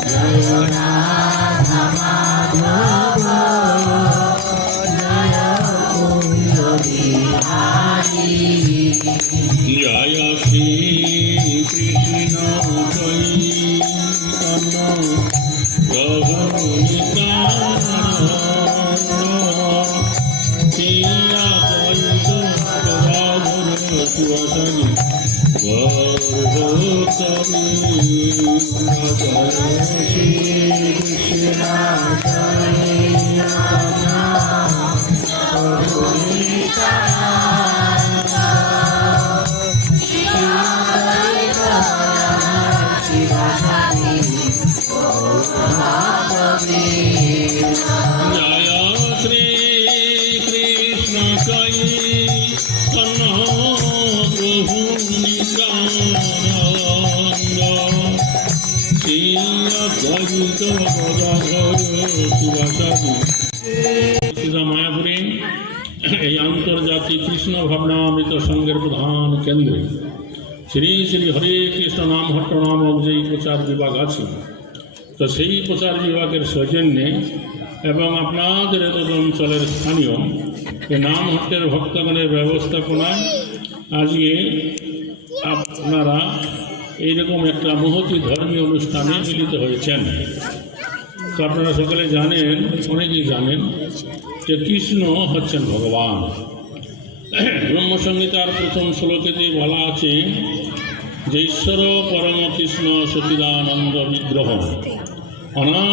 জয় রাধা মাধব জয় কুঞ্জ বিহারী জয় শ্রী কৃষ্ণ চৈতন্য প্রভু মায়াপুরে এই আন্তর্জাতিক কৃষ্ণ ভাবনামৃত সংঘের প্রধান কেন্দ্রে শ্রী শ্রী হরে কৃষ্ণ নাম হট্ট নাম যেই প্রচার বিভাগ আছে, তো সেই প্রচার বিভাগের সৌজন্যে এবং আপনাদের এত অঞ্চলের স্থানীয় এই নাম হট্টের ভক্তগণের ব্যবস্থাপনায় আজকে আপনারা এইরকম একটা মহতি ধর্মীয় অনুষ্ঠানে মিলিত হয়েছেন। তো আপনারা সকলে জানেন, অনেকেই জানেন যে কৃষ্ণ হচ্ছেন ভগবান। ব্রহ্মসংহিতার প্রথম শ্লোকেতেই বলা আছে যে ঈশ্বর পরম কৃষ্ণ সচিদানন্দ বিগ্রহ অনাথ